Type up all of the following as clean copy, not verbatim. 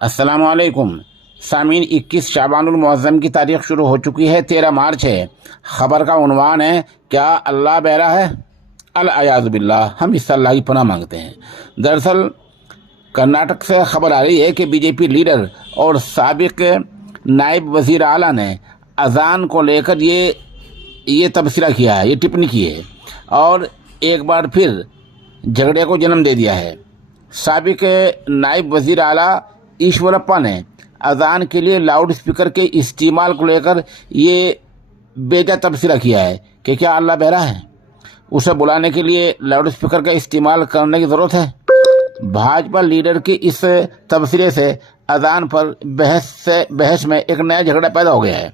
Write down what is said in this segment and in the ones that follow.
अस्सलाम वालेकुम सामीन। 21 शाबानुल मुअज़्ज़म की तारीख शुरू हो चुकी है, 13 मार्च है। ख़बर का उन्वान है, क्या अल्लाह बहरा है? अल-अयाज़ु बिल्लाह, हम इस अल्लाह की पनाह मांगते हैं। दरअसल कर्नाटक से खबर आ रही है कि बीजेपी लीडर और साबिक नायब वज़ीर आला ने अज़ान को लेकर ये तबसरा किया है, ये टिप्पणी की है और एक बार फिर झगड़े को जन्म दे दिया है। साबिक नायब वज़ीर आला ईश्वरप्पा ने अज़ान के लिए लाउड स्पीकर के इस्तेमाल को लेकर ये बेजा तबसरा किया है कि क्या अल्लाह बहरा है? उसे बुलाने के लिए लाउड स्पीकर का इस्तेमाल करने की ज़रूरत है? भाजपा लीडर के इस तबसरे से अज़ान पर बहस में एक नया झगड़ा पैदा हो गया है।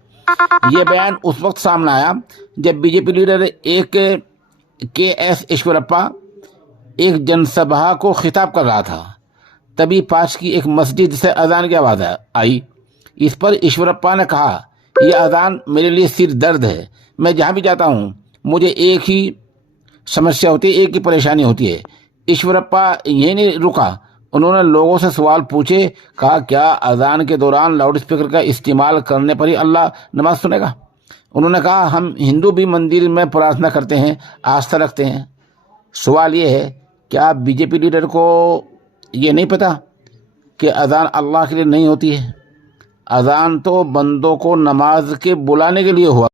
ये बयान उस वक्त सामने आया जब बीजेपी लीडर के.एस. ईश्वरप्पा एक जनसभा को खिताब कर रहा था। तभी पास की एक मस्जिद से अज़ान की आवाज़ आई। इस पर ईश्वरप्पा ने कहा, यह अज़ान मेरे लिए सिर दर्द है। मैं जहाँ भी जाता हूँ मुझे एक ही समस्या होती है, एक ही परेशानी होती है। ईश्वरप्पा यही नहीं रुका, उन्होंने लोगों से सवाल पूछे। कहा, क्या अज़ान के दौरान लाउड स्पीकर का इस्तेमाल करने पर ही अल्लाह नमाज सुनेगा? उन्होंने कहा, हम हिंदू भी मंदिर में प्रार्थना करते हैं, आस्था रखते हैं। सवाल ये है, क्या बीजेपी लीडर को ये नहीं पता कि अज़ान अल्लाह के लिए नहीं होती है? अज़ान तो बंदों को नमाज के बुलाने के लिए हुआ।